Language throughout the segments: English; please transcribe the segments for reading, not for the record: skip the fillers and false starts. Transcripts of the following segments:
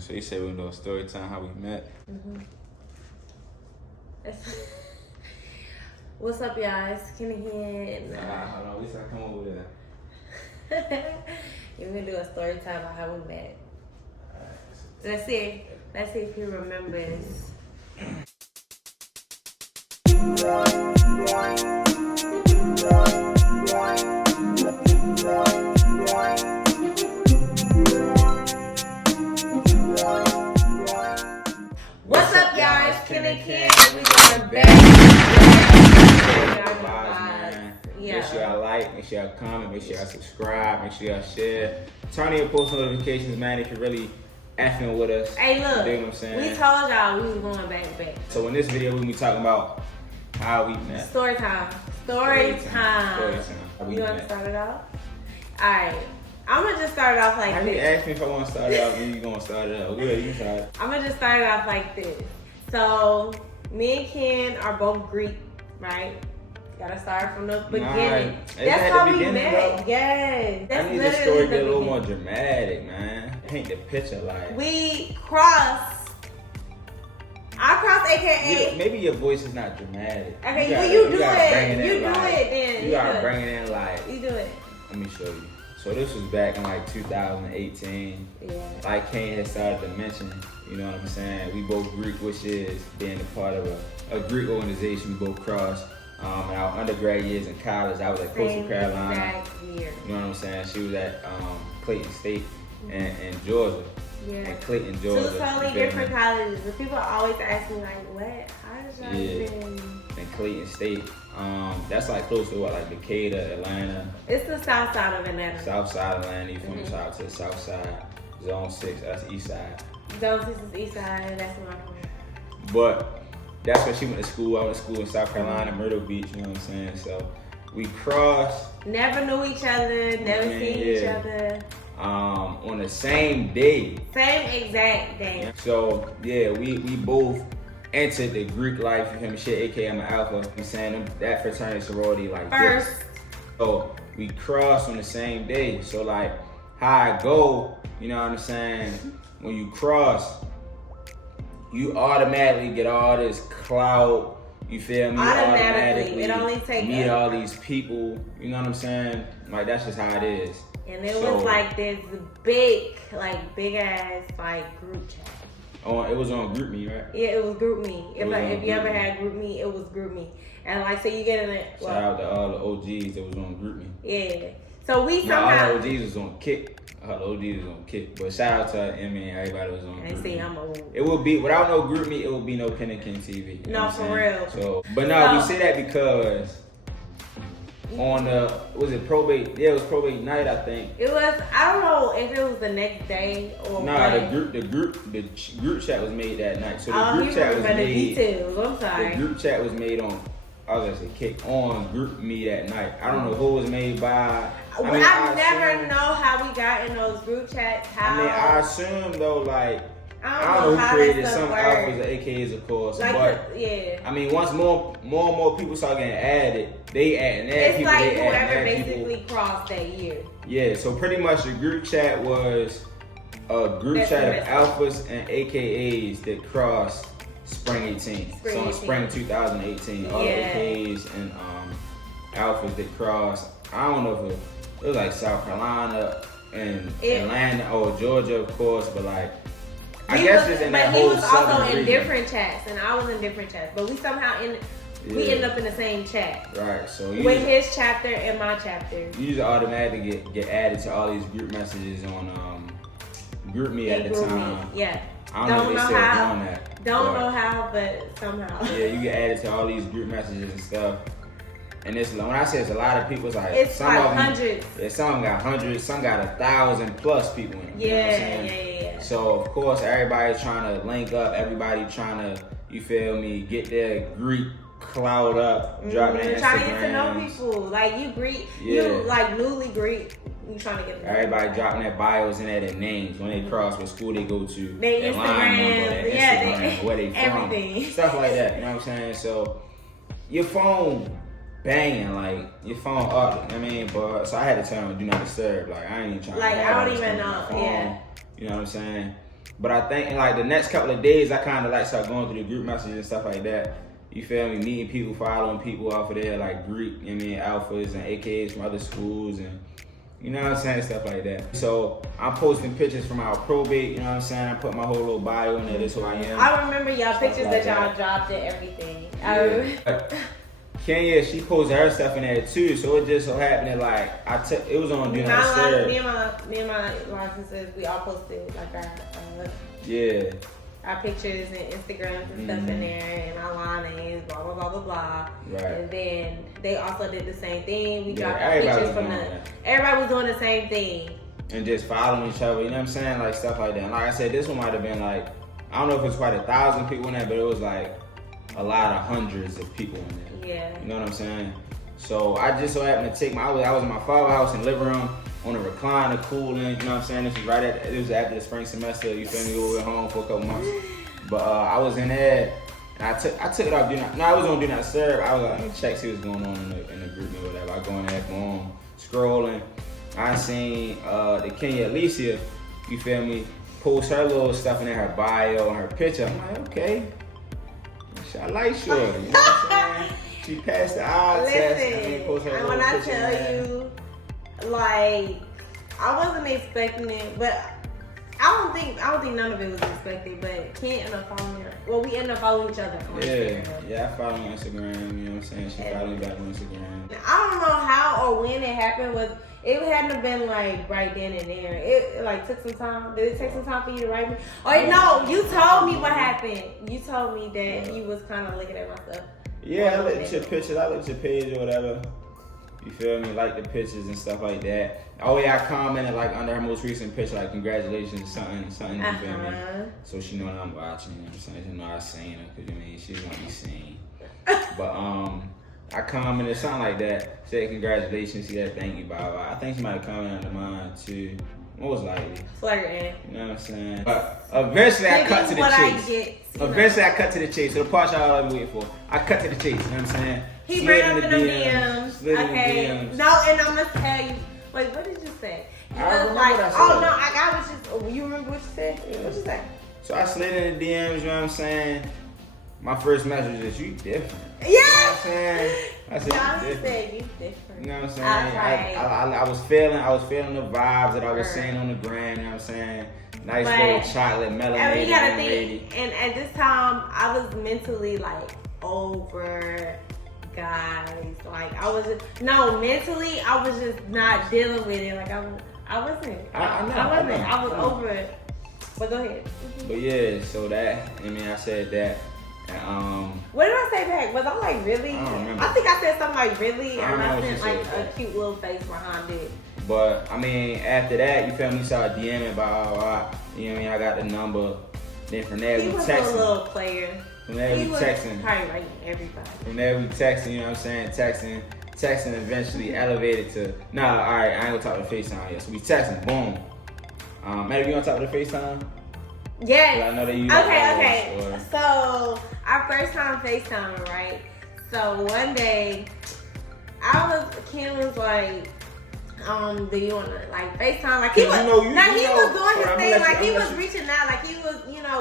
Alright, so you said we're gonna do a story time, how we met. What's up, y'all? It's Ken&Ken. Hold on, at least I come over there. We're gonna do a story time about how we met. Alright. Let's see if he remembers. What's up, y'all? It's Ken&Ken. We going back. Yeah. Make sure y'all like, make sure y'all comment, make sure y'all subscribe, make sure y'all share. Turn on your post notifications, man, if you're really effing with us. Hey, look, you know what I'm saying? we told y'all we was going back to back. So in this video, we're gonna be talking about how we met. Story time. Story time. You want to start it off? Alright. I'm going to just start it off like this. this. You asked me if I want to start it off, then you going to start it off. Good, you start it. I'm going to just start it off like this. So, me and Ken are both Greek, right? Gotta start from the beginning. That's how we met. Yes. That's I need the story to be a little more dramatic, man. Paint the picture like. We crossed. I crossed AKA. Maybe your voice is not dramatic. Okay, you do it. You do it then. You gotta bring it in like. You do it. Let me show you. So this was back in like 2018. Yeah. Like Kane had started to mention, you know what I'm saying? We both Greek, which is being a part of a Greek organization. We both crossed. In our undergrad years in college, I was at Coastal Carolina. You know what I'm saying? She was at Clayton State and Georgia. Yeah. And Clayton, Georgia. Two totally different colleges. But people always ask me like, what? How did y'all even? And Clayton State. That's like close to what, like Decatur, Atlanta. It's the south side of Atlanta. South side of Atlanta. You from the south to the south side. Zone 6, that's east side. Zone 6 is east side, that's where I'm from. But that's where she went to school. I went to school in South Carolina, Myrtle Beach, you know what I'm saying? So we crossed. Never knew each other, never seen each other. On the same day. Same exact day. So yeah, we both entered the Greek life, you hear me, shit, aka I'm an alpha. I'm saying that fraternity sorority like first. This. So we crossed on the same day. So like how I go, you know what I'm saying? When you cross, you automatically get all this clout. You feel me? Automatically. It only takes meet all these people. You know what I'm saying? Like that's just how it is. And it was like this big ass like group chat. Oh, it was on GROUPME, right? Yeah, it was GROUPME. If you ever had GROUPME, it was GROUPME. And like, so you get in it. Shout out to all the OGs that was on GROUPME. Yeah. So we somehow. All the OGs was on Kick. All the OGs was on Kick. But shout out to Emmy and everybody was on. And see, I'm old. It would be without no GROUPME, it would be no KENANDKENTV. No, for real. So, but no, we say that because. On the, was it probate? Yeah, it was probate night, I think. It was, I don't know if it was the next day or the group chat was made that night. So the group chat was made. Details. I'm sorry. The group chat was made on, I was gonna say Kick on GROUPME that night. I don't know who it was made by. I never know how we got in those group chats. How? I mean, I assume though, like, I don't know who created some alphas or AKs, of course, like but yeah. I mean, once more and more people start getting added, they add it's people. It's like whoever basically crossed that year. Yeah, so pretty much the group chat was a group chat of alphas and AKAs that crossed Spring 18. So in Spring 2018, all the AKAs and alphas that crossed. I don't know if it was like South Carolina and Atlanta or Georgia, of course, but like. I guess just in that whole southern region. But he was also in different chats, and I was in different chats. But we somehow we ended up in the same chat. Right. So with his chapter and my chapter. You just automatically get added to all these group messages on GROUPME at the time. Yeah. I don't know if they still doing that. Don't know how, but somehow. Yeah, you get added to all these group messages and stuff. And it's when I say it's a lot of people, it's like it's like hundreds. Yeah, some of them got hundreds, some got 1,000 plus people in them. Yeah. So of course everybody's trying to link up, everybody trying to, you feel me, get their Greek cloud up, dropping their Instagrams. Trying to get to know people. Like you Greek, you like newly Greek. You trying to get everybody dropping their bios and their names when they cross, what school they go to, their line number, their Instagram, where they from, everything. Stuff like that. You know what I'm saying? So your phone banging, like your phone up. I mean, but so I had to turn on do not disturb. Like I ain't even trying. Like to I don't even know. Yeah. You know what I'm saying? But I think in like the next couple of days, I kind of like start going through the group messages and stuff like that. You feel me? Meeting people, following people off of there, like Greek, you know what I mean, alphas and AKs from other schools, and you know what I'm saying, stuff like that. So I'm posting pictures from our probate, you know what I'm saying? I put my whole little bio in there, this is who I am. I remember y'all pictures like that y'all dropped and everything. Yeah. Kenya, she posted her stuff in there too, so it just so happened that like it was on Do Not Disturb. Me and my licenses, we all posted like our pictures and Instagrams and stuff in there, and our line names, blah blah blah blah blah. Right. And then they also did the same thing. We dropped our pictures from everybody was doing the same thing. And just following each other, you know what I'm saying, like stuff like that. And like I said, this one might have been like, I don't know if it's quite 1,000 people in there, but it was like a lot of hundreds of people in there. Yeah. You know what I'm saying? So I just so happened to take I was in my father's house in the living room on a recliner, cooling, you know what I'm saying? This was it was after the spring semester, you feel me? We were home for a couple months. But I was in there, and I took it off I was on Do Not Disturb. I was like, let me check, see what's going on in the group or whatever. I go in there, boom, scrolling. I seen the KENYAALYSIA, you feel me, post her little stuff in there, her bio and her picture. I'm like, okay, I like Shorty, you know what I'm saying? She passed the eye test. And when I tell you, like, I wasn't expecting it, but I don't think none of it was expected. But Ken ended up following her. Well, we ended up following each other on Instagram. Yeah, I follow on Instagram. You know what I'm saying? She followed me back on Instagram. I don't know how or when it happened. It hadn't have been like right then and there. It like took some time. Did it take some time for you to write me? Or no, you told me what happened. You told me that you was kind of looking at my stuff. Yeah, I looked at your pictures. I looked at your page or whatever. You feel me? Like the pictures and stuff like that. Oh yeah, I commented like under her most recent picture, like congratulations, something. You feel me? So she know that I'm watching. You know what I'm saying? She know I seen her, cause you mean she's gonna be seen. But I commented something like that. Said congratulations. She said thank you. Blah blah. I think she might have commented under mine too. Most likely. Flirting. You know what I'm saying? But eventually I cut to the chase. Eventually I cut to the chase. So the part y'all been waiting for. I cut to the chase. You know what I'm saying? He ran up in the DMs. Okay. No, and I'm gonna tell you. Wait, what did you say? You was like, oh no, I was just. You remember what you said? What you say? So I slid in the DMs. You know what I'm saying? My first message is you different. Yeah. You know what I'm saying? I said you different. You different. You know what I'm saying? I was feeling the vibes that I was saying on the gram. You know what I'm saying? Nice little chocolate melanated. I mean, you gotta think. And at this time, I was mentally like over guys. Like mentally, I was just not dealing with it. Like I wasn't. I was over it. But go ahead. But yeah, so I said that. What did I say back? Was I like really? I don't remember. I think I said something like really, and I sent like a cute little face behind it. But I mean, after that, you feel me? Started DMing about, you know what I mean? I got the number. Then from there we texting. He was a little player. From there we texting. Probably like everybody. From there we texting. You know what I'm saying? Texting eventually elevated to. Nah, all right. I ain't gonna talk to FaceTime yet. So we texting. Boom. Maybe you gonna talk to the FaceTime? Yes. I know that you okay. So our first time FaceTiming, right? So one day, Ken was like, do you wanna like FaceTime? Like he was doing his thing, like he was reaching out, like he was,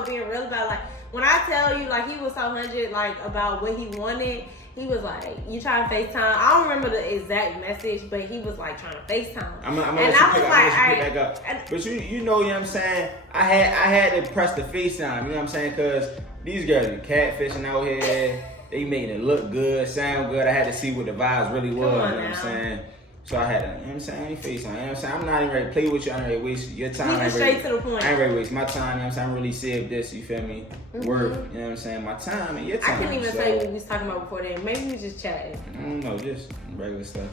being real about like when I tell you like he was so 100 like about what he wanted. He was like, you trying to FaceTime? I don't remember the exact message, but he was like trying to FaceTime. I'm gonna let you pick back up. But you know what I'm saying? I had to press the FaceTime, you know what I'm saying? Because these girls are catfishing out here. They making it look good, sound good. I had to see what the vibes really was, you know what I'm saying? So I had to, you know what I'm saying? I ain't FaceTime, you know what I'm saying? I'm not even ready to play with you. I'm not ready to waste your time. Keep straight to the point. I ain't ready to waste my time, you know what I'm saying? I'm really saved this, you feel me? Worth, you know what I'm saying? My time and your time. I couldn't even tell you what we was talking about before then. Maybe we was just chatting. I don't know, just regular stuff.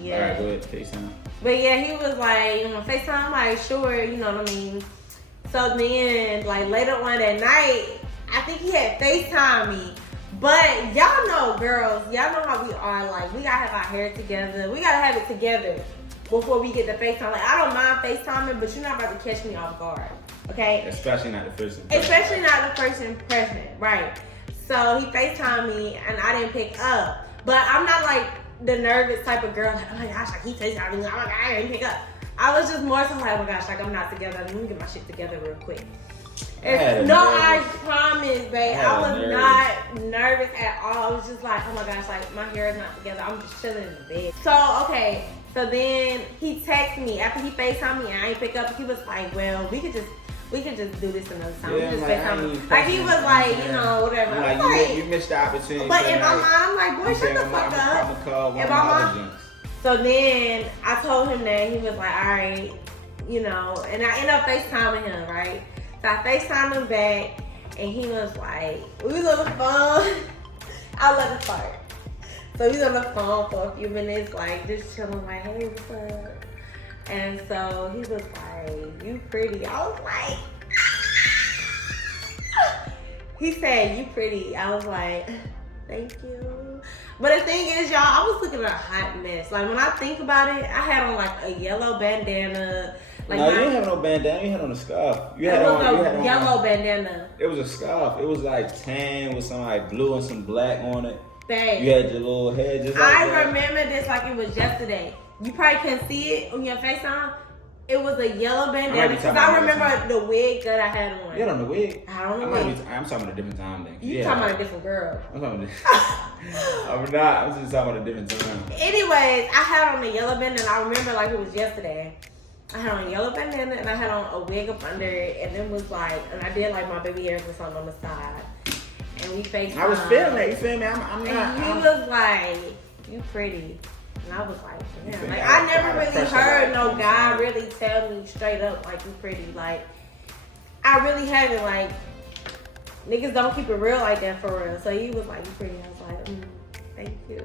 Yeah. All right, go ahead, FaceTime. But yeah, he was like, FaceTime? I'm like, sure, you know what I mean? So then, like later on that night, I think he had FaceTime me. But y'all know, girls, y'all know how we are. Like, we gotta have our hair together. We gotta have it together before we get the FaceTime. Like, I don't mind FaceTiming, but you're not about to catch me off guard, okay? Especially not the first impression. Especially not the first impression, right? So he FaceTimed me, and I didn't pick up. But I'm not like the nervous type of girl. Like, oh my gosh, like he FaceTimed me. Oh my god, I didn't pick up. I was just more so like, oh my gosh, like I'm not together. Let me get my shit together real quick. I promise, babe. I was not nervous at all. I was just like, oh my gosh, like my hair is not together. I'm just chilling in the bed. So, okay. So then he texted me after he FaceTimed me and I ain't pick up. He was like, well, we could just do this another time. Yeah, we just FaceTime. Like he was like, you know, whatever. Like, you missed the opportunity. But in my mind, I'm like, boy, shut the fuck up. In my mind. So then I told him that. He was like, all right, you know, and I ended up FaceTiming him, right? So I FaceTimed him back, and he was like, we was on the phone. I love this part. So we was on the phone for a few minutes, like, just chilling, like, hey, what's up? And so he was like, you pretty. I was like, he said, you pretty. I was like, thank you. But the thing is, y'all, I was looking at a hot mess. Like, when I think about it, I had on, like, a yellow bandana. Like, no, you didn't have no bandana. You had on a scarf. You had on a yellow bandana. It was a scarf. It was, like, tan with some, like, blue and some black on it. Babe. You had your little head just like I that. remember this like it was yesterday. You probably couldn't see it on your FaceTime. It was a yellow bandana. Because I remember the wig that I had on. You had on the wig? I don't know. I'm talking about a different time then. You talking about a different girl. I'm talking about I'm not. I'm just talking about a different time. Anyways, I had on a yellow bandana. I remember like it was yesterday. I had on a yellow bandana and I had on a wig up under it. And it was like, and I did like my baby hairs or something on the side. And we FaceTime. I was feeling that, you feel me? I'm not. And he was like, you pretty. And I was like, damn. Like, I never really heard no guy really tell me straight up, like, you pretty. Like, I really haven't, like, niggas don't keep it real like that for real. So he was like, you pretty. I was like, thank you.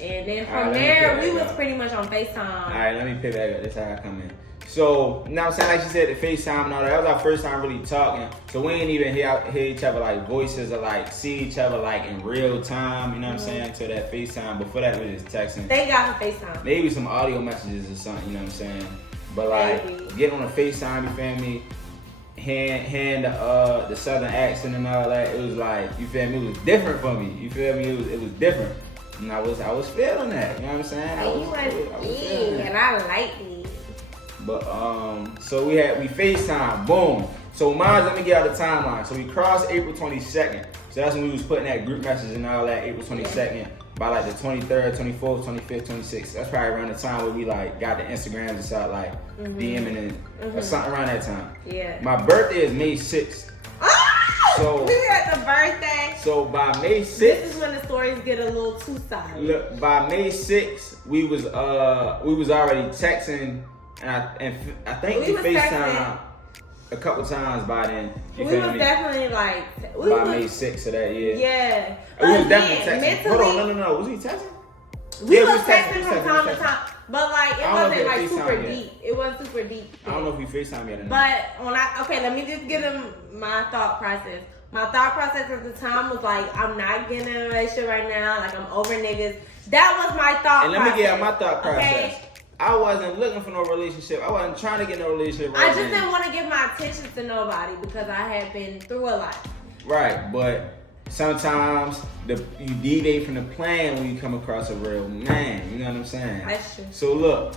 And then from there, we was pretty much on FaceTime. All right, let me pick back up. That's how I come in. So, you know what I'm saying? Like she said, the FaceTime and all that. That was our first time really talking. So we ain't even hear each other like voices or like see each other like in real time. You know what I'm saying? Until that FaceTime. Before that, we was just texting. They got her FaceTime. Maybe some audio messages or something. You know what I'm saying? But like getting on the FaceTime, you feel me? Hearing the southern accent and all that. It was like, you feel me? It was different for me. You feel me? It was different. And I was feeling that. You know what I'm saying? I was feeling that. And I like me. But so we FaceTime, boom. So mine, let me get out the timeline. So we crossed April 22nd. So that's when we was putting that group message and all that, April 22nd. By like the 23rd, 24th, 25th, 26th. That's probably around the time where we like got the Instagrams and started like DMing or something around that time. Yeah. My birthday is May 6th. So we got the birthday. So by May 6th, this is when the stories get a little too silent. Look, by May 6th, we was already texting. And I think we FaceTime a couple times by then. We was definitely like by May 6th of that year. Yeah. We was definitely texting. Hold on, no. Was we texting? We was texting from time to time. But like it wasn't like super deep. It wasn't super deep. I don't know if we FaceTime yet or not. But let me just give him my thought process. My thought process at the time was like, I'm not getting in a relationship right now. Like, I'm over niggas. That was my thought process. And let me get out my thought process. Okay? I wasn't looking for no relationship. I wasn't trying to get no relationship right I just didn't want to give my attention to nobody because I had been through a lot. Right, but sometimes you deviate from the plan when you come across a real man. You know what I'm saying? That's true. So look,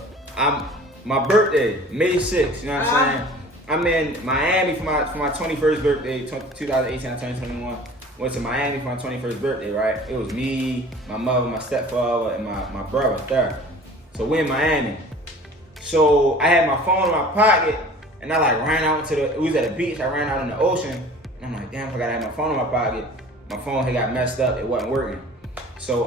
my birthday, May 6th, you know what I'm saying? I'm in Miami for my 21st birthday, 2018, I turned 21. Went to Miami for my 21st birthday, right? It was me, my mother, my stepfather, and my brother there. So we're in Miami. So I had my phone in my pocket, and I like ran out we was at a beach, I ran out in the ocean, and I'm like, damn, I forgot I had my phone in my pocket. My phone had got messed up, it wasn't working. So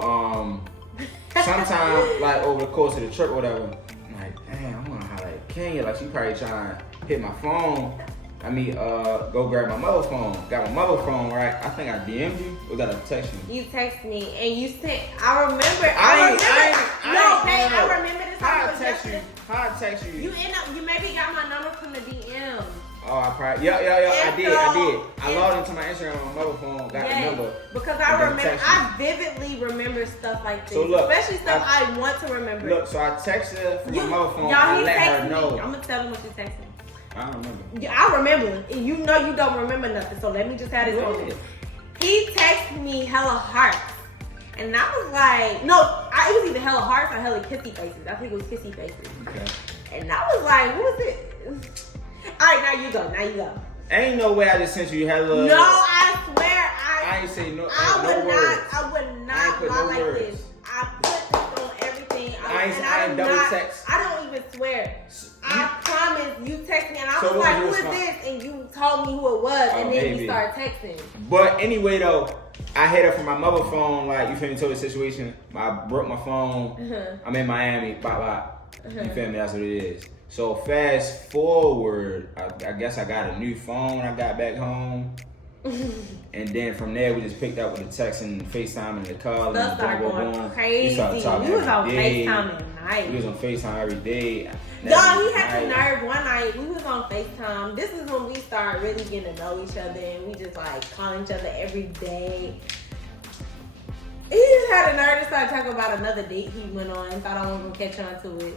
sometime like over the course of the trip or whatever, I'm like, damn, I'm gonna holler at Kenya, like she probably trying to hit my phone. Go grab my mother phone. Got my mother phone, right? I think I DM'd you or got a text you. You text me and you said, I remember. I remember this. How I text you? You maybe got my number from the DM. Oh, I probably, I did. I logged into my Instagram on my mother phone, got the number. Because I vividly remember stuff like this. So look, especially stuff I want to remember. Look, so I texted her from my mother phone, I let her know. I'm going to tell them what you texted me. I don't remember. Yeah, I remember. You know you don't remember nothing, so let me just have this moment. He texted me hella hearts. And I was like, it was either hella hearts or hella kissy faces. I think it was kissy faces. Okay. And I was like, who is it? All right, now you go. Ain't no way I just sent you hello. No, I swear I ain't say no. I would words. I would not put lie no like words. this. I put this on everything. I ain't double text. I don't even swear. I promise you text me and I So was what like, was who your is response? this? And you told me who it was, and then maybe. you started texting. But anyway though, I hit her from my mother phone, like you feel me, told the situation. I broke my phone. I'm in Miami, bop. You feel me, that's what it is. So fast forward, I guess I got a new phone when I got back home. And then from there we just picked up with the text and FaceTime and the call. Stuff started going crazy. We started talking We was on every day. FaceTime at night. We was on FaceTime every day. Dog, he had the nerve one night. We was on FaceTime. This is when we started really getting to know each other, and we just like calling each other every day. He just had the nerve to start talking about another date he went on and thought I wasn't gonna catch on to it.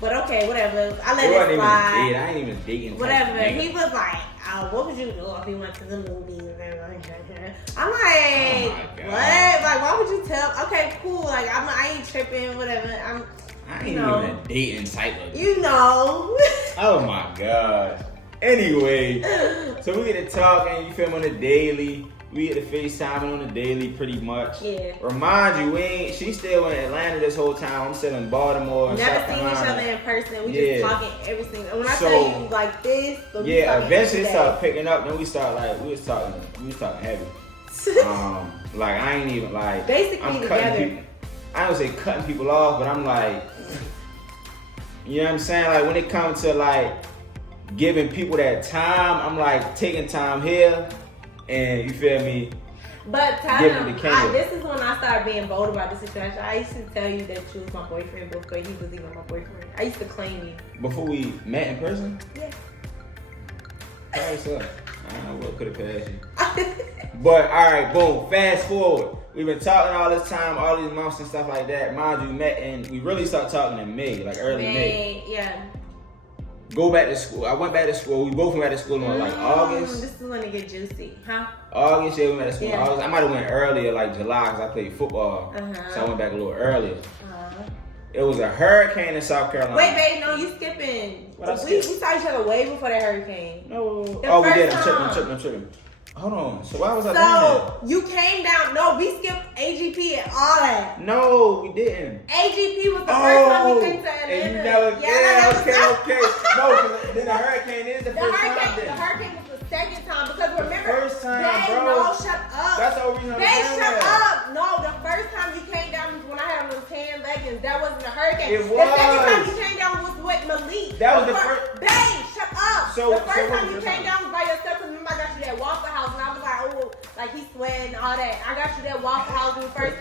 But okay, whatever. I let it slide. Even a date. I ain't even dating. Whatever. He was like, what would you do if he went to the movies? I'm like, what? Like, why would you tell? Okay, cool. Like, I ain't tripping. Whatever. I ain't even a dating type of. You know. Oh my gosh. Anyway, so we get to talking. You feel me, on the daily. We get to FaceTiming on the daily pretty much. Yeah. Remind you, she's still in Atlanta this whole time. I'm still in Baltimore. Never seen each other in person. We just talking every single. And when I tell you like this, eventually it started picking up. Then we was talking heavy. Like I ain't even like basically I'm together. people. I don't say cutting people off, but I'm like, you know what I'm saying? Like when it comes to like giving people that time, I'm like taking time here. And you feel me? But tell him, this is when I started being bold about the situation. I used to tell you that you was my boyfriend before he was even my boyfriend. I used to claim you. Before we met in person? Yeah. Probably so. I don't know what could have passed you. But alright, boom. Fast forward. We've been talking all this time, all these months and stuff like that. Mind you, met and we really started talking in May, like early May. Yeah. Go back to school. I went back to school. We both went back to school in like August. This is when it get juicy, huh? August, yeah, we went back to school in August. I might have went earlier, like July, because I played football. So I went back a little earlier. It was a hurricane in South Carolina. Wait, babe, no, you skipping. We saw each other way before that hurricane. No. We did. I'm tripping. Hold on. So why was I doing that? You came down. No, we skipped AGP and all that. No, we didn't. AGP was the first time we came to Atlanta. And you never, okay. No, because then the hurricane is the first time. The hurricane was the second time because remember, first time, bro. No, shut up. That's the whole reason. Shut up. No, the first time you came down was when I had on those tan leggings. That wasn't a hurricane. It was. The second time you came down was with Malik. That was the first. Babe, shut up. So, the first time you came down was by yourself because remember I got you that Waffle House and I was like, oh, like he's sweating all that. I got you that Waffle House when you first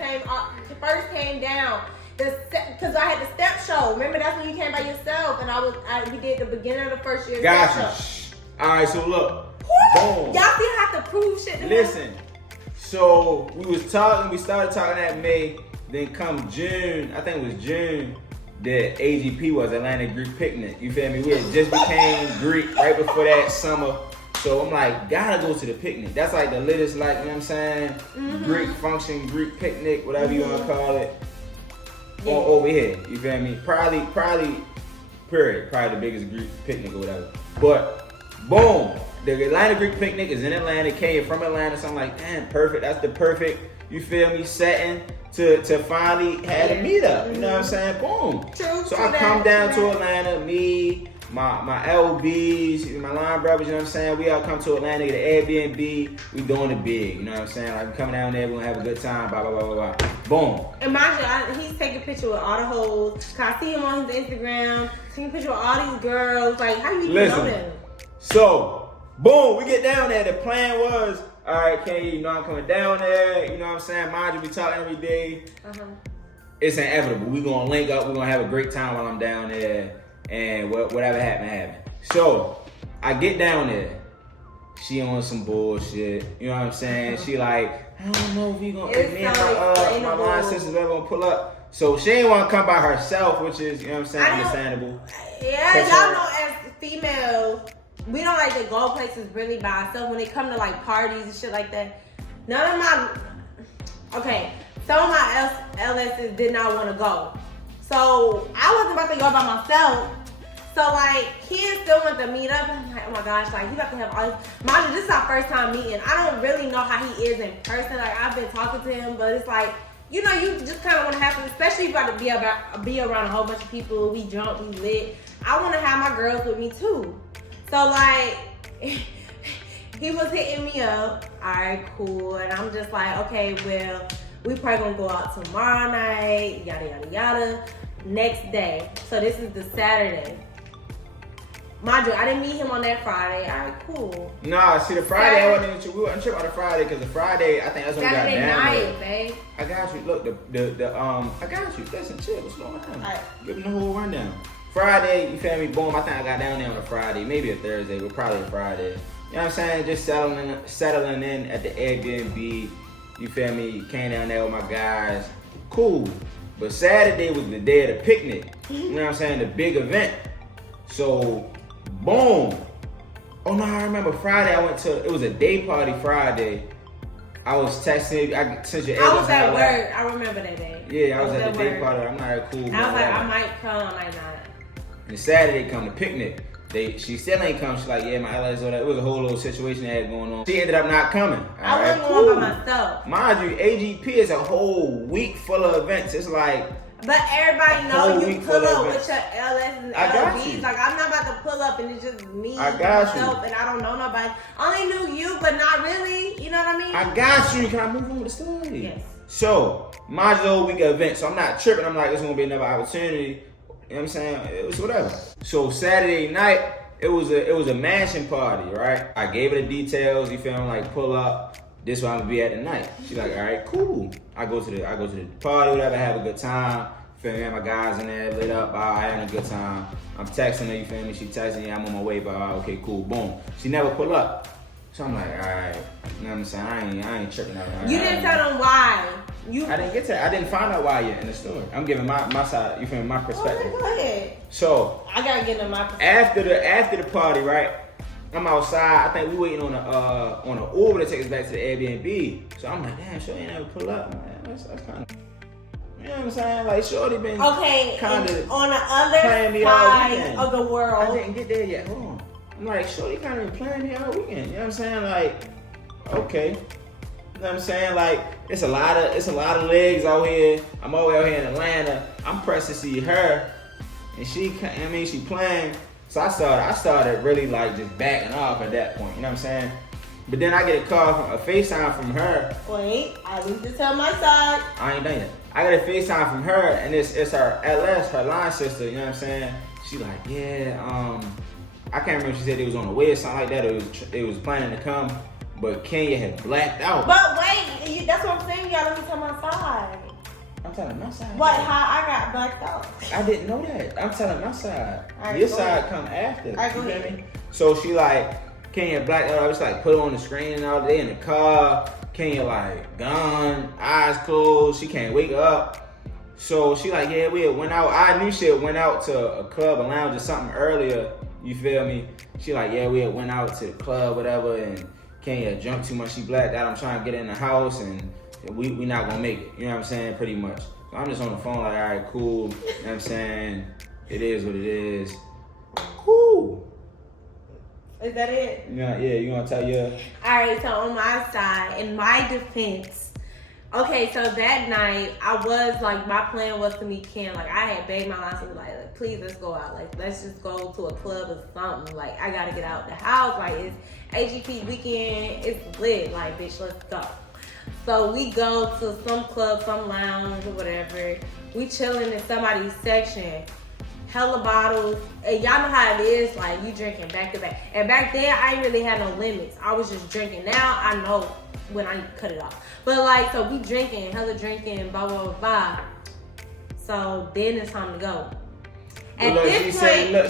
came down. Because I had the step show. Remember that's when you came by yourself and we did the beginning of the first year. Gotcha. All right, so look. Boom. Y'all still have to prove shit to Listen. So we started talking that May, then come June, I think it was June, that AGP was Atlanta Greek Picnic. You feel me? We had just became Greek right before that summer. So I'm like, gotta go to the picnic. That's like the latest, like, you know what I'm saying? Greek function, Greek picnic, whatever you wanna call it. Yeah. Over here, you feel me? Probably the biggest Greek picnic or whatever. But boom, the Atlanta Greek Picnic is in Atlanta. Came from Atlanta, so I'm like, damn, perfect. That's the perfect, you feel me, setting to finally have a meetup. You know what I'm saying? Boom. So I come down to Atlanta, me, my LBs, my line brothers, you know what I'm saying? We all come to Atlanta, get an Airbnb, we doing it big, you know what I'm saying? Like, we coming down there, we gonna have a good time, blah, blah, blah, blah, blah. Boom. And mind you, he's taking pictures with all the hoes. Cause I see him on his Instagram, taking pictures with all these girls. Like, how you even know them? So, boom, we get down there. The plan was, all right, Ken, you know I'm coming down there. You know what I'm saying? Mind you, we talking every day. It's inevitable. We gonna link up. We gonna have a great time while I'm down there. And whatever happen. So, I get down there. She on some bullshit. You know what I'm saying? She like, I don't know if we gonna, if me and my line sisters ever gonna pull up. So, she ain't wanna come by herself, which is, you know what I'm saying, understandable. Yeah, y'all know as females, we don't like to go places really by ourselves when it come to like parties and shit like that. Some of my LSs did not want to go. So I wasn't about to go by myself. So like, Ken still want to meet up. I'm like, oh my gosh, like he about to have all this. Mind you, this is our first time meeting. I don't really know how he is in person. Like I've been talking to him, but it's like, you know, you just kind of want to have to, especially if you about to be around a whole bunch of people. We drunk, we lit. I want to have my girls with me too. So like, he was hitting me up. All right, cool. And I'm just like, okay, well, we probably gonna go out tomorrow night. Yada yada yada. Next day. So this is the Saturday. Mind you, I didn't meet him on that Friday. All right, cool. Nah, see the Friday, we wasn't tripping on the Friday because the Friday, I think that's when Saturday we got down night, babe. I got you. Look, I got you. Listen, chill. What's going on? All right. Give him the whole rundown. Friday, you feel me? Boom. I think I got down there on a Friday, maybe a Thursday, but probably a Friday. You know what I'm saying? Just settling in at the Airbnb. You feel me? Came down there with my guys. Cool. But Saturday was the day of the picnic. You know what I'm saying? The big event. So, boom. Oh no, I remember Friday it was a day party Friday. I was texting, I sent your I was at work. I remember that day. Yeah, I was at the day party. I'm not cool. I was like, I might come, I might not. And Saturday come to picnic. She still ain't come. She's like, yeah, my LS, whatever. It was a whole little situation that had going on. She ended up not coming. I wasn't going by myself. Mind you, AGP is a whole week full of events. It's like, but everybody know you pull up with your LS and LBs. Like I'm not about to pull up and it's just me and myself and I don't know nobody. I only knew you, but not really. You know what I mean? I got you. Can I move on with the story? Yes. So, mind you, whole week of events. So I'm not tripping. I'm like, this is gonna be another opportunity. You know what I'm saying? It was whatever. So Saturday night, it was a mansion party, right? I gave her the details. You feel me? Like pull up. This is where I'm gonna be at tonight. She's like, all right, cool. I go to the party, whatever, have a good time. Feel me? My guys in there lit up. I having a good time. I'm texting her. You feel me? She texting me. I'm on my way. But okay, cool. Boom. She never pull up. So I'm like, all right. You know what I'm saying? I ain't tripping out. You didn't tell them why. I didn't get to. I didn't find out why yet in the story. I'm giving my side. You feel me? My perspective. Oh, go ahead. So I gotta get into my perspective. After the party, right? I'm outside. I think we waiting on a Uber to take us back to the Airbnb. So I'm like, damn, Shorty ain't never pull up. Man, that's kind of. You know what I'm saying? Like Shorty been kind of on the other side of the world. I didn't get there yet. Hold on. I'm like, Shorty kind of been playing me all weekend. You know what I'm saying? Like, okay. You know what I'm saying? Like, it's a lot of legs out here. I'm over out here in Atlanta. I'm pressed to see her, and she playing. So I started really like just backing off at that point. You know what I'm saying? But then I get a FaceTime from her. Wait, I need to tell my side. I ain't done yet. I got a FaceTime from her, and it's her LS, her line sister. You know what I'm saying? She like, yeah, I can't remember if she said it was on the way or something like that. It was planning to come, but Kenya had blacked out. But wait, that's what I'm saying. Y'all let me tell my side. I'm telling my side. What? How I got blacked out? I didn't know that. I'm telling my side. Right, your side come after. Right, you feel me? So she like, Kenya blacked out. I was like, put it on the screen all day in the car. Kenya like gone, eyes closed. She can't wake up. So she like, yeah, we had went out. I knew she had went out to a club, a lounge or something earlier. You feel me? She like, yeah, we had went out to the club, whatever, and Kenya jumped too much. She blacked out. I'm trying to get in the house, and we not gonna make it. You know what I'm saying? Pretty much. So I'm just on the phone like, all right, cool. You know what I'm saying? It is what it is. Cool. Is that it? Yeah, you wanna tell your... Alright, so on my side, in my defense, okay, so that night, I was like, my plan was to meet Ken. Like, I had begged my line to be like, please, let's go out. Like, let's just go to a club or something. Like, I gotta get out the house. Like, it's AGP weekend. It's lit. Like, bitch, let's go. So we go to some club, some lounge or whatever. We chilling in somebody's section. Hella bottles. And y'all know how it is. Like, you drinking back to back. And back then, I ain't really had no limits. I was just drinking. Now, I know when I cut it off. But like, so we drinking, hella drinking, blah, blah, blah, blah. So then it's time to go. At this point, before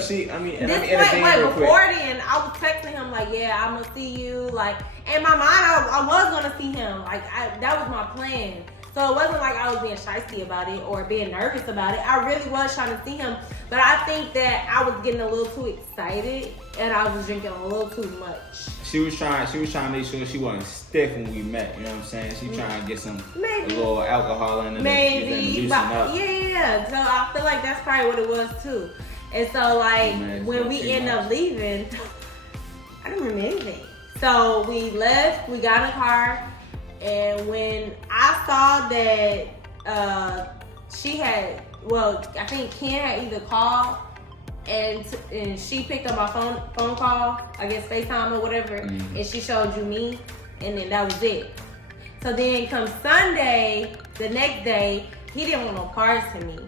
then, I was texting him like, yeah, I'm gonna see you. Like, in my mind, I was gonna see him. Like, that was my plan. So it wasn't like I was being shysty about it or being nervous about it. I really was trying to see him. But I think that I was getting a little too excited and I was drinking a little too much. She was trying to make sure she wasn't stiff when we met. You know what I'm saying? She trying to get a little alcohol in it. Maybe, but yeah. So I feel like that's probably what it was too. And so like when we 2 end up months. leaving, I don't remember anything. So we left, we got in a car, and when I saw that she had, well, I think Ken had either called and she picked up my phone call, I guess FaceTime or whatever, and she showed you me, and then that was it. So then come Sunday, the next day, he didn't want no parts to me.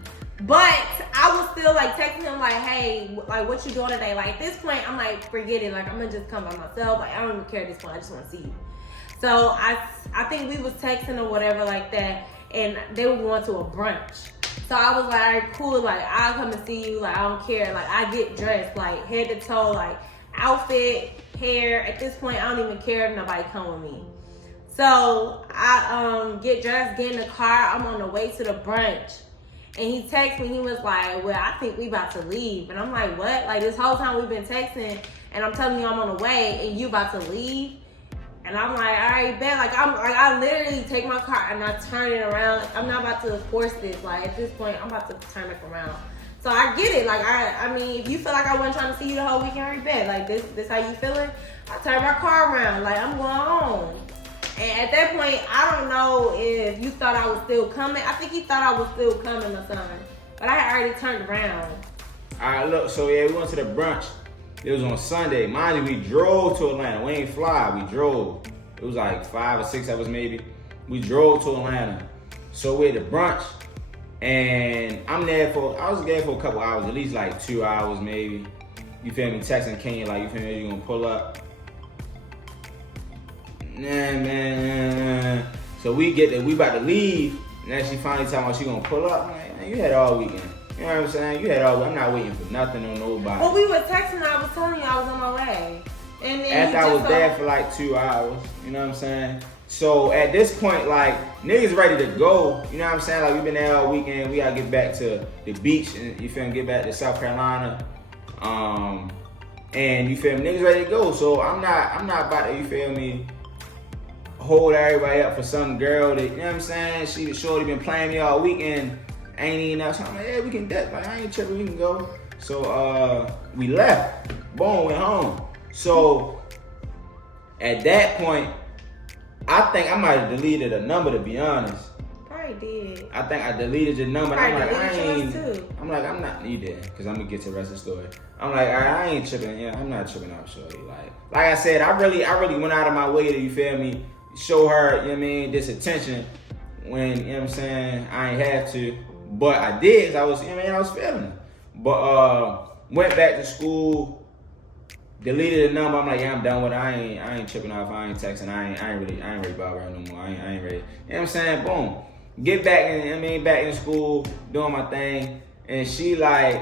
But I was still like texting him like, hey, like what you doing today? Like at this point, I'm like, forget it. Like I'm gonna just come by myself. Like I don't even care at this point. I just want to see you. So I think we was texting or whatever like that, and they were going to a brunch. So I was like, all right, cool. Like I'll come and see you. Like I don't care. Like I get dressed like head to toe, like outfit, hair. At this point, I don't even care if nobody come with me. So I get dressed, get in the car. I'm on the way to the brunch. And he texted me, he was like, well, I think we about to leave. And I'm like, what? Like this whole time we've been texting and I'm telling you I'm on the way and you about to leave? And I'm like, all right, bet. Like I literally take my car and I turn it around. Like I'm not about to force this. Like at this point, I'm about to turn it around. So I get it. Like I mean, if you feel like I wasn't trying to see you the whole weekend, I bet. Like this how you feeling? I turn my car around. Like I'm going home. And at that point, I don't know if you thought I was still coming. I think he thought I was still coming or something. But I had already turned around. All right, look, so yeah, we went to the brunch. It was on Sunday. Mind you, we drove to Atlanta. We ain't fly, we drove. It was like 5 or 6 of us maybe. We drove to Atlanta. So we had the brunch. And I was there for a couple hours, at least like 2 hours maybe. You feel me? Texting Kenya, like, you feel me? You gonna pull up? Nah, man. So we get there, we about to leave, and then she finally telling me she gonna pull up. I'm like, man, you had all weekend. You know what I'm saying? You had all weekend. I'm not waiting for nothing on nobody. Well, we were texting, I was telling you I was on my way. And then after I was there for like 2 hours, you know what I'm saying? So at this point, like, niggas ready to go. You know what I'm saying? Like, we've been there all weekend. We gotta get back to the beach, and you feel me? Get back to South Carolina. And you feel me? Niggas ready to go. So I'm not about to, you feel me, hold everybody up for some girl that, you know what I'm saying? She shorty been playing me all weekend. Ain't even enough. So I'm like, yeah, we can dip. Like, I ain't tripping, we can go. So we left. Boom, went home. So at that point, I think I might have deleted a number, to be honest. Probably did. I think I deleted your number. Probably I'm like, you did, because I'm gonna get to the rest of the story. I'm like, all right, I ain't tripping. Yeah, I'm not tripping out, shorty. Like I said, I really went out of my way to, you feel me, show her, you know what I mean, this attention when, you know what I'm saying, I ain't have to. But I did, 'cause I was, you know what I mean, I was feeling it. But went back to school, deleted the number. I'm like, yeah, I'm done with it. I ain't tripping off. I ain't texting. I ain't really bother her no more. I ain't ready. You know what I'm saying? Boom. Get back in, back in school, doing my thing. And she hit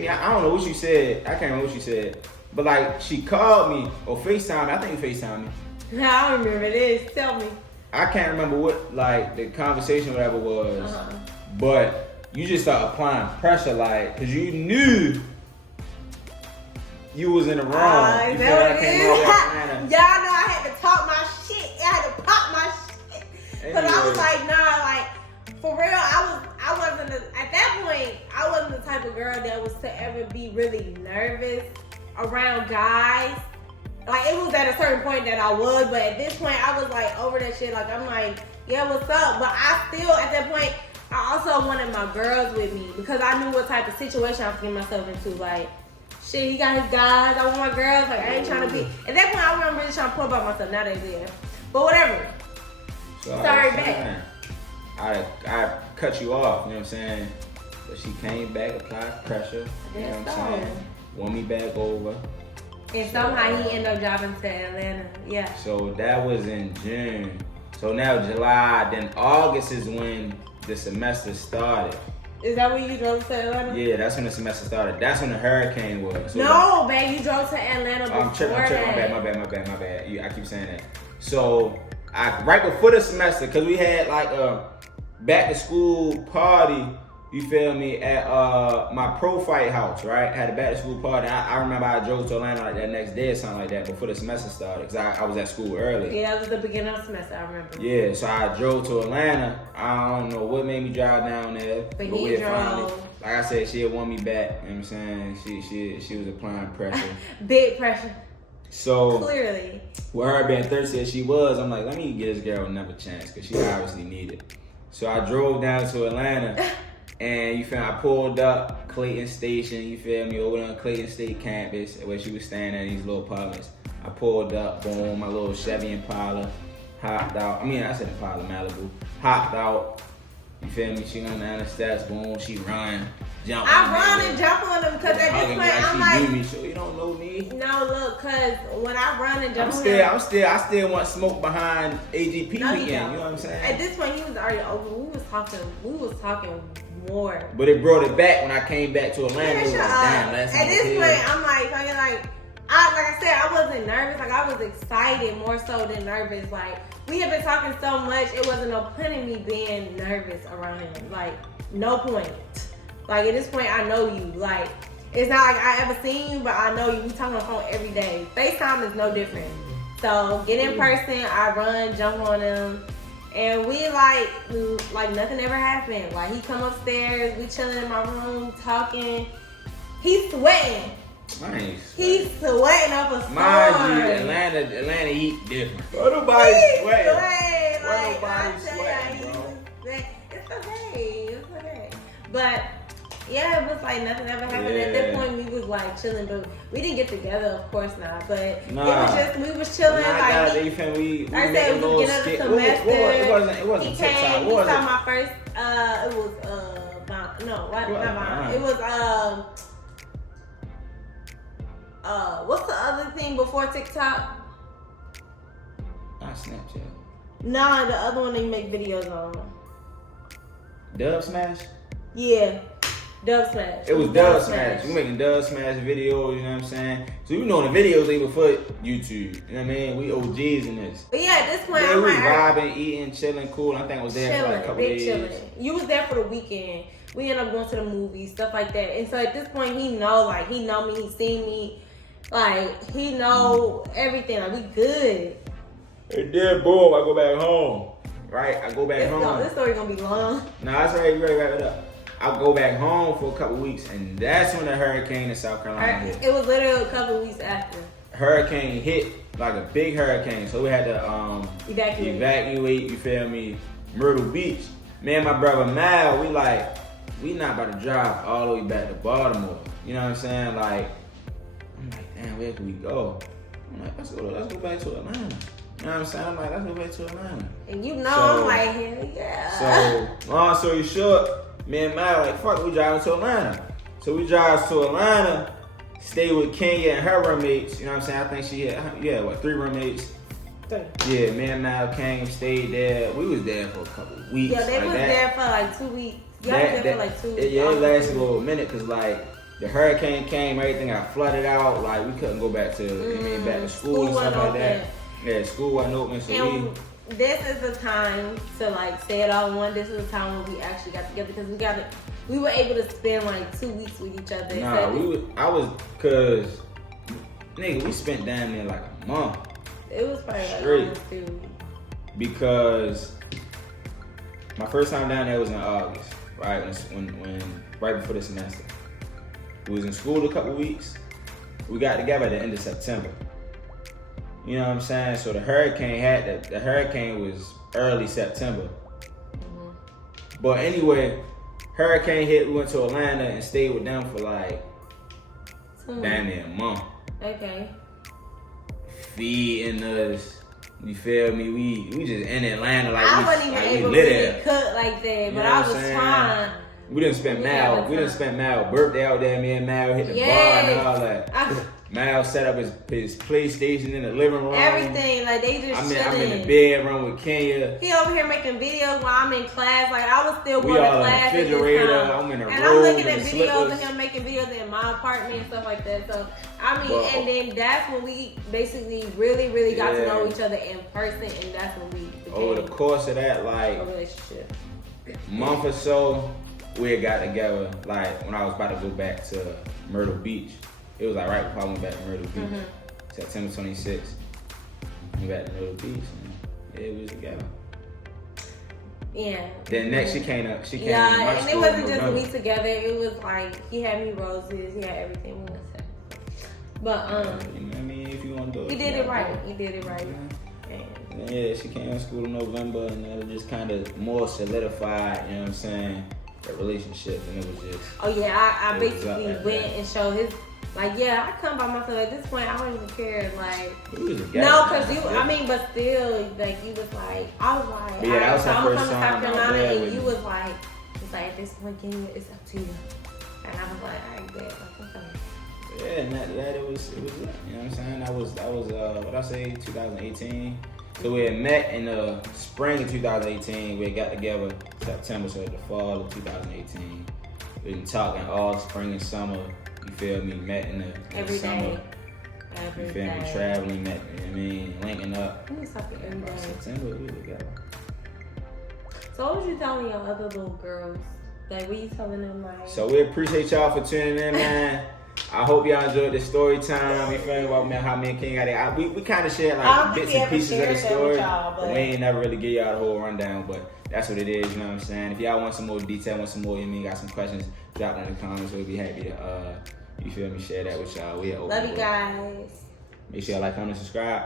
me. I don't know what she said. I can't remember what she said. But like, she called me or FaceTimed me. I think you FaceTimed me. No, I don't remember this. Tell me. I can't remember what, like, the conversation, whatever was. But you just start applying pressure, like, because you knew you was in the wrong. You feel like I came over there. Y'all know I had to talk my shit. I had to pop my shit. But I was like, nah, like, for real, I wasn't, at that point, I wasn't the type of girl that was to ever be really nervous around guys. Like, it was at a certain point that I was, but at this point, I was like over that shit. Like, I'm like, yeah, what's up? But I still, at that point, I also wanted my girls with me because I knew what type of situation I was getting myself into. Like, shit, he got his guys, I want my girls. Like, I ain't trying to be. At that point, I wasn't really trying to pull about myself. Now they there. But whatever. Sorry, back. I cut you off, you know what I'm saying? But she came back, applied pressure, you know what I'm saying? Won me back over. And somehow he ended up driving to Atlanta, yeah. So that was in June. So now July, then August is when the semester started. Is that when you drove to Atlanta? Yeah, that's when the semester started. That's when the hurricane was. So no, babe, you drove to Atlanta before I'm tripping, my bad. I keep saying that. So right before the semester, cause we had like a back to school party, you feel me, at my pro fight house, right? Had a back to school party. I remember I drove to Atlanta like that next day or something like that before the semester started, cause I was at school early. Yeah, that was the beginning of the semester, I remember. Yeah, so I drove to Atlanta. I don't know what made me drive down there. But he drove. like I said, she had won me back. You know what I'm saying? She was applying pressure. Big pressure. So clearly, with her being thirsty as she was, I'm like, let me give this girl another chance because she obviously needed. So I drove down to Atlanta, and you feel me, I pulled up Clayton Station. You feel me, over on Clayton State campus where she was staying at these little apartments. I pulled up, boom, my little Chevy Impala, hopped out. I said Impala, Malibu. Hopped out. You feel me? She went down the steps, boom, she run, jump. I run and jump on them because at this point I'm like, me, so you don't know me. No, look, cause when I run and jump I still want smoke behind AGP weekend. You know what I'm saying? At this point, he was already over. We was talking more. But it brought it back when I came back to Atlanta. At this point, I'm like, like I said, I wasn't nervous. Like I was excited more so than nervous. Like we had been talking so much, it wasn't no point in me being nervous around him. Like no point. Like at this point, I know you. Like it's not like I ever seen you, but I know you. We talk on the phone every day. FaceTime is no different. So get in person, I run, jump on him, and we like nothing ever happened. Like he come upstairs, we chilling in my room talking. He's sweating. Nice. He's sweating up a storm. Mind you, Atlanta heat different. Nobody sweating. Nobody sweating, bro. It's okay. But yeah, it was like nothing ever happened. At that point, we was like chilling, but we didn't get together, of course not. But it was just we was chilling. I said we was beginning of the semester. It wasn't he TikTok. came. He saw my first. It was it was what's the other thing before TikTok? Not Snapchat. Nah, the other one they make videos on. Dub Smash? Yeah. Dub Smash. It was Dub Smash. We making Dub Smash videos, you know what I'm saying? So we know the videos even for YouTube. You know what I mean? We OGs in this. But yeah, at this point, we vibing, eating, chilling, cool. I think I was there for like a couple days. Chilling. You was there for the weekend. We ended up going to the movies, stuff like that. And so at this point, he know me, he seen me. Like, he know everything. Like, we good. And then, boom, I go back home. Right? I go back home. This story gonna be long. No, that's right. You ready to wrap it up. I go back home for a couple weeks, and that's when the hurricane in South Carolina hit. It was literally a couple weeks after. Hurricane hit, like a big hurricane. So we had to evacuate, you feel me, Myrtle Beach. Me and my brother Mal, we not about to drive all the way back to Baltimore. You know what I'm saying? Like, I'm like, damn, where can we go? I'm like, let's go back to Atlanta. You know what I'm saying? I'm like, let's go back to Atlanta. And you know, I'm like, hell yeah. So, long story short, me and Mal like, fuck, we driving to Atlanta. So we drive to Atlanta, stay with Kenya and her roommates. You know what I'm saying? I think she had, 3 roommates? 3. Yeah, me and Mal came, stayed there. We was there for a couple of weeks. Yeah, they was there for like 2 weeks. Y'all was there for like 2 weeks. Yeah, it lasted a little minute because like the hurricane came, everything got flooded out. Like we couldn't go back to, back to school and stuff like that. Yeah, school wasn't open, so this is the time to like say it all in one. This is the time when we actually got together because we were able to spend like 2 weeks with each other. Cause nigga, we spent down there like a month. It was probably straight. Like 2 weeks. Because my first time down there was in August, right? When right before the semester. We was in school a couple weeks. We got together at the end of September. You know what I'm saying? So the hurricane was early September. Mm-hmm. But anyway, hurricane hit, we went to Atlanta and stayed with them for like damn near a month. Okay. Feeding us, you feel me? We just in Atlanta like I wasn't even able to cook like that, but I was trying. We didn't spend Mal birthday out there. Me and Mal hit the bar and all that. Mal set up his PlayStation in the living room. Everything, like they just chilling. I'm in the bedroom with Kenya. He over here making videos while I'm in class. Like I was still going to class. We all in the refrigerator. I'm in the room. And I'm looking at videos of him making videos in my apartment and stuff like that. So and then that's when we basically really got to know each other in person, and that's when we became over the course of that a relationship. Month or so, we had got together. Like when I was about to go back to Myrtle Beach. It was like right before I went back to Myrtle Beach, September 26th. Went back to Myrtle Beach, and we was together. Yeah. Then next she came to my and school it wasn't in just November. we together. It was like he had me roses. He had everything we went to. But you know what I mean? If you want to do it, he did it right. He did it right. And yeah, she came to school in November, and it just kind of more solidified. You know what I'm saying? That relationship, and it was just. Oh yeah, I basically like went that. and showed his. Like, yeah, I come by myself at this point. I don't even care. Like, He was a guy, no, man. cause you. I mean, but still, like, you was like, I was like, But yeah, that was so her I'm gonna first come to time South out Carolina, there and with you me. was like, it's like at this point, Kenya, it's up to you. And I was like, I bet. Like, okay. Yeah, and that it was. You know what I'm saying? That was what I say, 2018. So we had met in the spring of 2018. We had got together September, so the fall of 2018. We been talking all spring and summer. You feel me? Met in the Every summer. day. Every You feel me? day. Traveling, met. You know what I mean? Linking up. We was talking every By day. September, we were together. So what was you telling your other little girls? Like, were you telling them like? So we appreciate y'all for tuning in, man. I hope y'all enjoyed the story time. You feel me about me, how me and King got it. We kind of shared I like don't think bits we and ever pieces of the shared that story. with y'all, but- We ain't never really give y'all the whole rundown, but that's what it is. You know what I'm saying? If y'all want some more detail, want some more, you mean got some questions, drop in the comments. We'll be happy to, you feel me, share that with y'all. We are open. Love you guys. Make sure y'all like, comment, subscribe.